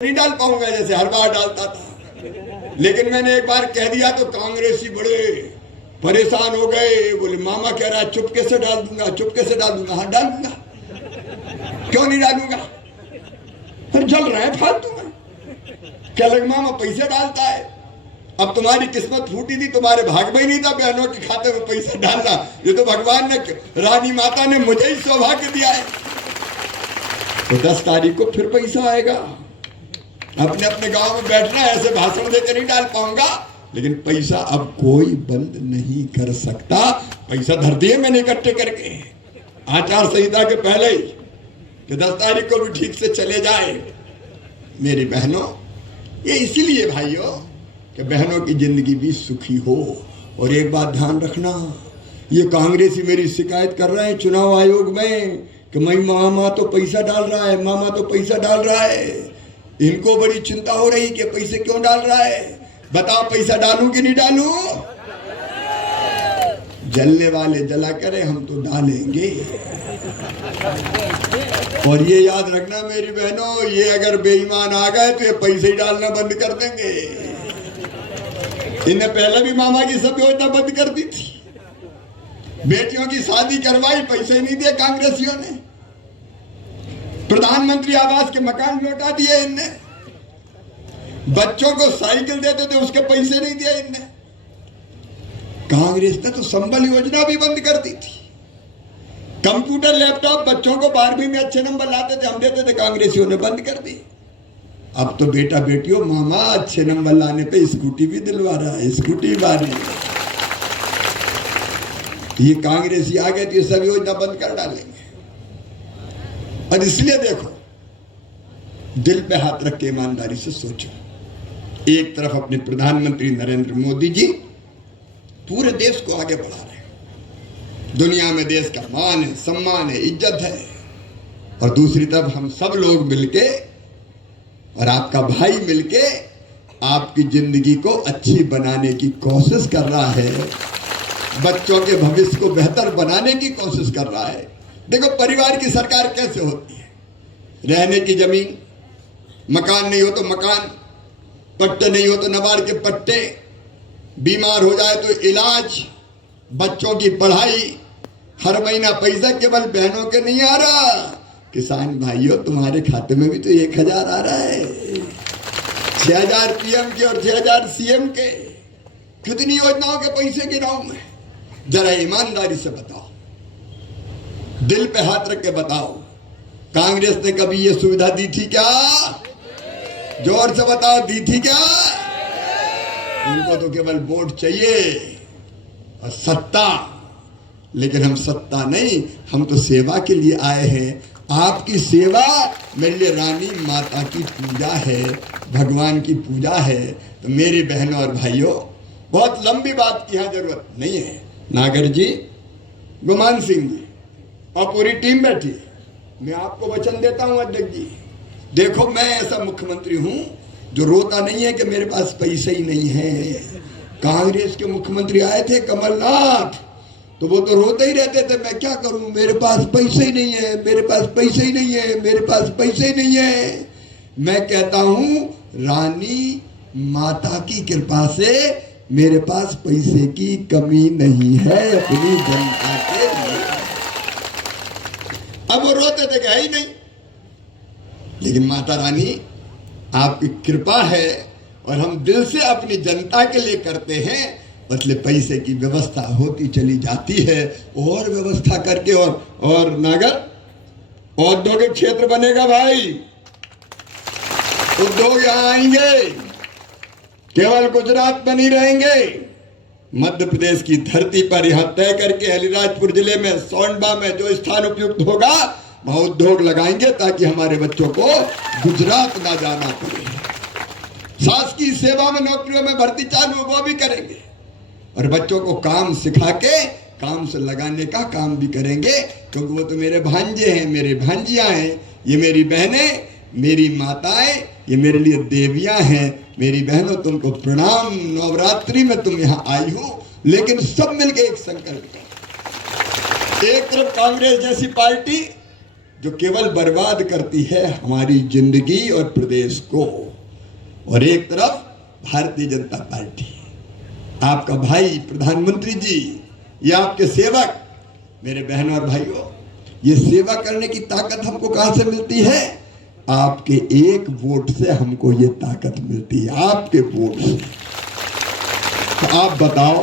नहीं डाल पाऊंगा जैसे हर बार डालता था। लेकिन मैंने एक बार कह दिया तो कांग्रेसी बड़े परेशान हो गए, बोले मामा कह रहा है चुपके से डाल दूंगा, चुपके से डाल दूंगा। हाँ डाल दूंगा, क्यों नहीं डालूंगा? फिर जल रहे हैं फालतू में। क्या लग मामा पैसे डालता है? अब तुम्हारी किस्मत फूटी थी, तुम्हारे भाग में ही नहीं था बहनों के खाते में पैसा डालना। ये तो भगवान ने, रानी माता ने मुझे ही सौभाग्य दिया है। तो 10 तारीख को फिर पैसा आएगा। अपने अपने गांव में बैठना है, ऐसे भाषण देकर नहीं डाल पाऊंगा, लेकिन पैसा अब कोई बंद नहीं कर सकता। पैसा धर दिए मैंने इकट्ठे करके आचार संहिता के पहले ही कि 10 तारीख को भी ठीक से चले जाए। मेरी बहनों, ये इसीलिए भाइयों कि बहनों की जिंदगी भी सुखी हो। और एक बात ध्यान रखना, ये कांग्रेसी मेरी शिकायत कर रहे हैं चुनाव आयोग में कि मैं मामा तो पैसा डाल रहा है, मामा तो पैसा डाल रहा है। इनको बड़ी चिंता हो रही कि पैसे क्यों डाल रहा है। बताओ पैसा डालूं कि नहीं डालूं? जलने वाले जला करें, हम तो डालेंगे। और ये याद रखना मेरी बहनों, ये अगर बेईमान आ गए तो ये पैसे ही डालना बंद कर देंगे। इन्हें पहले भी मामा की सब योजना बंद कर दी थी। बेटियों की शादी करवाई, पैसे नहीं दिए कांग्रेसियों ने। प्रधानमंत्री आवास के मकान लौटा दिए इनने। बच्चों को साइकिल देते थे, उसके पैसे नहीं दिए इनने। कांग्रेस ने तो संबल योजना भी बंद कर दी थी। कंप्यूटर लैपटॉप बच्चों को 12वीं में अच्छे नंबर लाते थे, हम देते थे, कांग्रेसियों ने बंद कर दी। अब तो बेटा बेटियों मामा अच्छे नंबर लाने पे स्कूटी भी दिलवा रहा है, स्कूटी बारी। ये कांग्रेसी आ गए तो ये सब योजना बंद कर डालेंगे। और इसलिए देखो, दिल पे हाथ रख के ईमानदारी से सोचो। एक तरफ अपने प्रधानमंत्री नरेंद्र मोदी जी पूरे देश को आगे बढ़ा रहे हैं, दुनिया में देश का मान है, सम्मान है, इज्जत है। और दूसरी तरफ हम सब लोग मिलके और आपका भाई मिलके आपकी जिंदगी को अच्छी बनाने की कोशिश कर रहा है, बच्चों के भविष्य को बेहतर बनाने की कोशिश कर रहा है। देखो परिवार की सरकार कैसे होती है, रहने की जमीन, मकान नहीं हो तो मकान, पट्टे नहीं हो तो नबार्ड के पट्टे, बीमार हो जाए तो इलाज, बच्चों की पढ़ाई, हर महीना पैसा केवल बहनों के नहीं आ रहा, किसान भाइयों तुम्हारे खाते में भी तो 1000 आ रहा है। 6000 पीएम के और 6000 सीएम के। कितनी योजनाओं के पैसे गिराऊं मैं? जरा ईमानदारी से बताओ, दिल पे हाथ रख के बताओ, कांग्रेस ने कभी ये सुविधा दी थी क्या? जोर से बताओ, दी थी क्या? उनको तो केवल वोट चाहिए और सत्ता। लेकिन हम सत्ता नहीं, हम तो सेवा के लिए आए हैं। आपकी सेवा मेरे लिए रानी माता की पूजा है, भगवान की पूजा है। तो मेरी बहनों और भाइयों, बहुत लंबी बात की यहाँ जरूरत नहीं है। नागर जी, गुमान सिंह जी और पूरी टीम बैठी, मैं आपको वचन देता हूं अध्यक्ष जी, देखो मैं ऐसा मुख्यमंत्री हूं जो रोता नहीं है कि मेरे पास पैसे ही नहीं है। कांग्रेस के मुख्यमंत्री आए थे कमलनाथ, तो वो तो रोते ही रहते थे, मैं क्या करूं, मेरे पास पैसे ही नहीं है, मेरे पास पैसे ही नहीं है, मेरे पास पैसे ही नहीं है। मैं कहता हूं रानी माता की कृपा से मेरे पास पैसे की कमी नहीं है अपनी जनता के लिए। अब वो रोते थे कि है ही नहीं, लेकिन माता रानी आपकी कृपा है और हम दिल से अपनी जनता के लिए करते हैं, इसलिए पैसे की व्यवस्था होती चली जाती है। और व्यवस्था करके और नागर औद्योगिक क्षेत्र बनेगा भाई, उद्योग यहां आएंगे, केवल गुजरात में नहीं रहेंगे। मध्य प्रदेश की धरती पर यहां तय करके अलीराजपुर जिले में सोंडबा में जो स्थान उपयुक्त होगा वहां उद्योग लगाएंगे, ताकि हमारे बच्चों को गुजरात ना जाना पड़े। शासकीय सेवा में नौकरियों में भर्ती चालू, वो भी करेंगे। और बच्चों को काम सिखा के काम से लगाने का काम भी करेंगे, क्योंकि वो तो मेरे भांजे हैं, मेरे भांजियां हैं, ये मेरी बहनें, मेरी माताएं, ये मेरे लिए देवियां हैं। मेरी बहनों तुमको प्रणाम, नवरात्रि में तुम यहाँ आई हो, लेकिन सब मिलके एक संकल्प करो। एक तरफ कांग्रेस जैसी पार्टी जो केवल बर्बाद करती है हमारी जिंदगी और प्रदेश को, और एक तरफ भारतीय जनता पार्टी, आपका भाई प्रधानमंत्री जी, ये आपके सेवक। मेरे बहनों और भाइयों, ये सेवा करने की ताकत हमको कहां से मिलती है? आपके एक वोट से हमको ये ताकत मिलती है, आपके वोट से। तो आप बताओ